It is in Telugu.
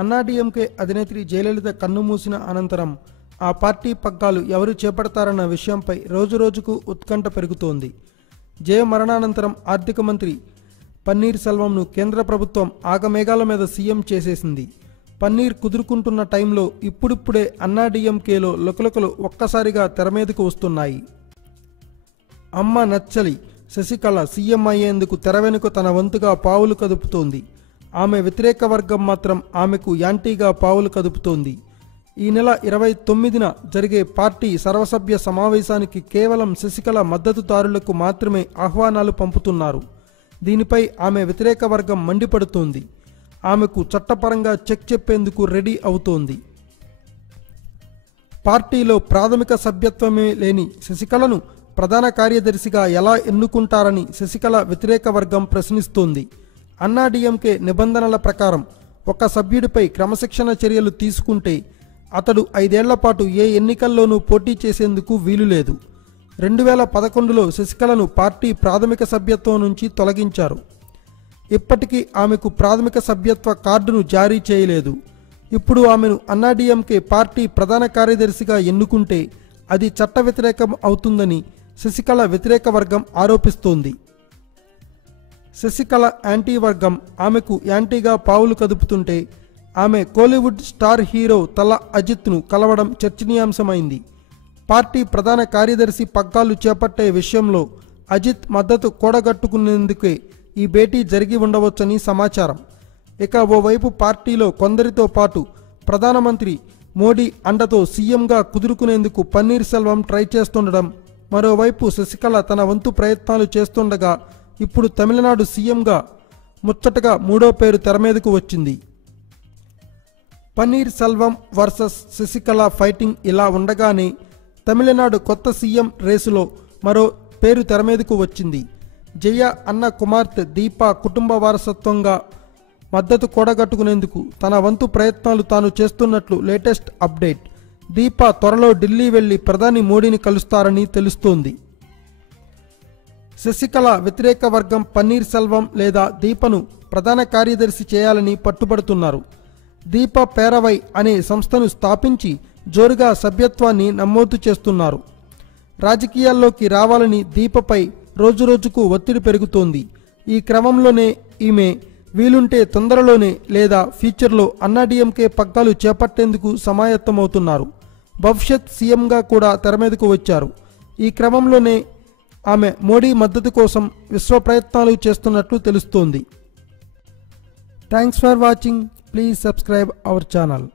అన్నాడీఎంకే అధినేత్రి జయలలిత కన్నుమూసిన అనంతరం ఆ పార్టీ పగ్గాలు ఎవరు చేపడతారన్న విషయంపై రోజురోజుకు ఉత్కంఠ పెరుగుతోంది. జయ మరణానంతరం ఆర్థిక మంత్రి పన్నీర్ సెల్వంను కేంద్ర ప్రభుత్వం ఆగమేఘాల మీద సీఎం చేసేసింది. పన్నీర్ కుదురుకుంటున్న టైంలో ఇప్పుడిప్పుడే అన్నాడీఎంకేలో లుకలుకలు ఒక్కసారిగా తెరమీదకు వస్తున్నాయి. అమ్మ నచ్చలి శశికళ సీఎం అయ్యేందుకు తెరవెనుక తన వంతుగా పావులు కదుపుతోంది. ఆమె వ్యతిరేక వర్గం మాత్రం ఆమెకు యాంటీగా పావులు కదుపుతోంది. ఈ నెల 29న జరిగే పార్టీ సర్వసభ్య సమావేశానికి కేవలం శశికళ మద్దతుదారులకు మాత్రమే ఆహ్వానాలు పంపుతున్నారు. దీనిపై ఆమె వ్యతిరేక వర్గం మండిపడుతోంది. ఆమెకు చట్టపరంగా చెక్ చెప్పేందుకు రెడీ అవుతోంది. పార్టీలో ప్రాథమిక సభ్యత్వమే లేని శశికళను ప్రధాన కార్యదర్శిగా ఎలా ఎన్నుకుంటారని శశికళ వ్యతిరేక వర్గం ప్రశ్నిస్తోంది. అన్నాడీఎంకే నిబంధనల ప్రకారం ఒక సభ్యుడిపై క్రమశిక్షణ చర్యలు తీసుకుంటే అతడు 5 ఏళ్ల పాటు ఏ ఎన్నికల్లోనూ పోటీ చేసేందుకు వీలులేదు. 2011లో శశికళను పార్టీ ప్రాథమిక సభ్యత్వం నుంచి తొలగించారు. ఇప్పటికీ ఆమెకు ప్రాథమిక సభ్యత్వ కార్డును జారీ చేయలేదు. ఇప్పుడు ఆమెను అన్నాడీఎంకే పార్టీ ప్రధాన కార్యదర్శిగా ఎన్నుకుంటే అది చట్ట వ్యతిరేకం అవుతుందని శశికళ వ్యతిరేక వర్గం ఆరోపిస్తోంది. శశికళ యాంటీ వర్గం ఆమెకు యాంటీగా పావులు కదుపుతుంటే ఆమె కోలీవుడ్ స్టార్ హీరో తల అజిత్ను కలవడం చర్చనీయాంశమైంది. పార్టీ ప్రధాన కార్యదర్శి పగ్గాలు చేపట్టే విషయంలో అజిత్ మద్దతు కూడగట్టుకునేందుకే ఈ భేటీ జరిగి ఉండవచ్చని సమాచారం. ఇక ఓవైపు పార్టీలో కొందరితో పాటు ప్రధానమంత్రి మోడీ అండతో సీఎంగా కుదురుకునేందుకు పన్నీర్ సెల్వం ట్రై చేస్తుండడం, మరోవైపు శశికళ తన వంతు ప్రయత్నాలు చేస్తుండగా ఇప్పుడు తమిళనాడు సీఎంగా ముచ్చటగా మూడో పేరు తెరమీదకు వచ్చింది. పన్నీర్ సెల్వం వర్సెస్ శశికళ ఫైటింగ్ ఇలా ఉండగానే తమిళనాడు కొత్త సీఎం రేసులో మరో పేరు తెరమీదకు వచ్చింది. జయ అన్న కుమార్తె దీపా కుటుంబ వారసత్వంగా మద్దతు కూడగట్టుకునేందుకు తన వంతు ప్రయత్నాలు తాను చేస్తున్నట్లు లేటెస్ట్ అప్డేట్. దీపా త్వరలో ఢిల్లీ వెళ్లి ప్రధాని మోడీని కలుస్తారని తెలుస్తోంది. శశికళ వ్యతిరేక వర్గం పన్నీర్ సెల్వం లేదా దీపను ప్రధాన కార్యదర్శి చేయాలని పట్టుబడుతున్నారు. దీప పేరవై అనే సంస్థను స్థాపించి జోరుగా సభ్యత్వాన్ని నమోదు చేస్తున్నారు. రాజకీయాల్లోకి రావాలని దీపపై రోజురోజుకు ఒత్తిడి పెరుగుతోంది. ఈ క్రమంలోనే ఈమె వీలుంటే తొందరలోనే లేదా ఫ్యూచర్లో అన్నాడీఎంకే పగ్గాలు చేపట్టేందుకు సమాయత్తమవుతున్నారు. భవిష్యత్ సీఎంగా కూడా తెరమీదకు వచ్చారు. ఈ క్రమంలోనే ఆమె మోడీ మద్దతు కోసం విశ్వ ప్రయత్నాలు చేస్తున్నట్లు తెలుస్తోంది. Thanks for watching. Please subscribe our channel.